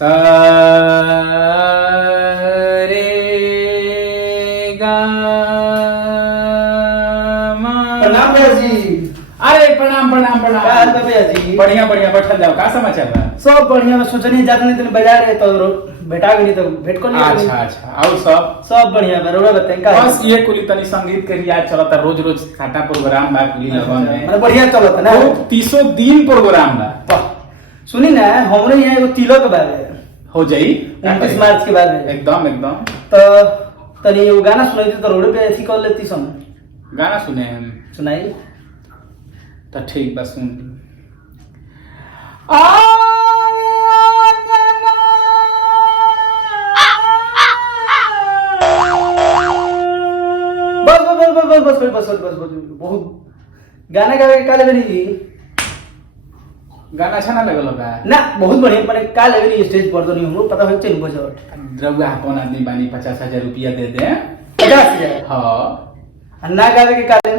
सा रे गा मा। प्रणाम भैया जी। अरे प्रणाम प्रणाम का हाल प्रणाम। बा भैया जी? बढ़िया बढ़िया, बैठल जाओ। का समाचार बा? सब बढ़िया। मैं सोचनी जात नहीं तनी बाजार है तो भेटा गई तो भेंट कर लिया। अच्छा अच्छा, और सब सब बढ़िया बा। रोड़ा बताएं का बस ये कुली तनी संगीत के रियाज चलता, रोज रोज साटा प्रोग्राम बा कुली लगन में। मतलब बढ़िया चलत ना। खूब 30 दिन प्रोग्राम बा। वाह। सुनी ना हमरे यहाँ एगो तिलक बा हो जाई 29 मार्च के बाद में। एकदम एकदम। तो तनी एगो गाना सुनाई तो रोड पे ऐसी कर लेती सम। गाना सुने हम सुनाई। तो ठीक बा, सुन। बस बस बस बस बस बस बस बस बहुत गाना गावे के काले बनी जी। गाना अच्छा ना लगल बा ना बहुत बढ़िया पर काले बनी स्टेज पर तो नहीं हमरो पता होते नहीं बजावट। द्रव्य कौन आदमी बानी 50,000 रुपया दे दे। 50,000। हाँ ना गावे के काले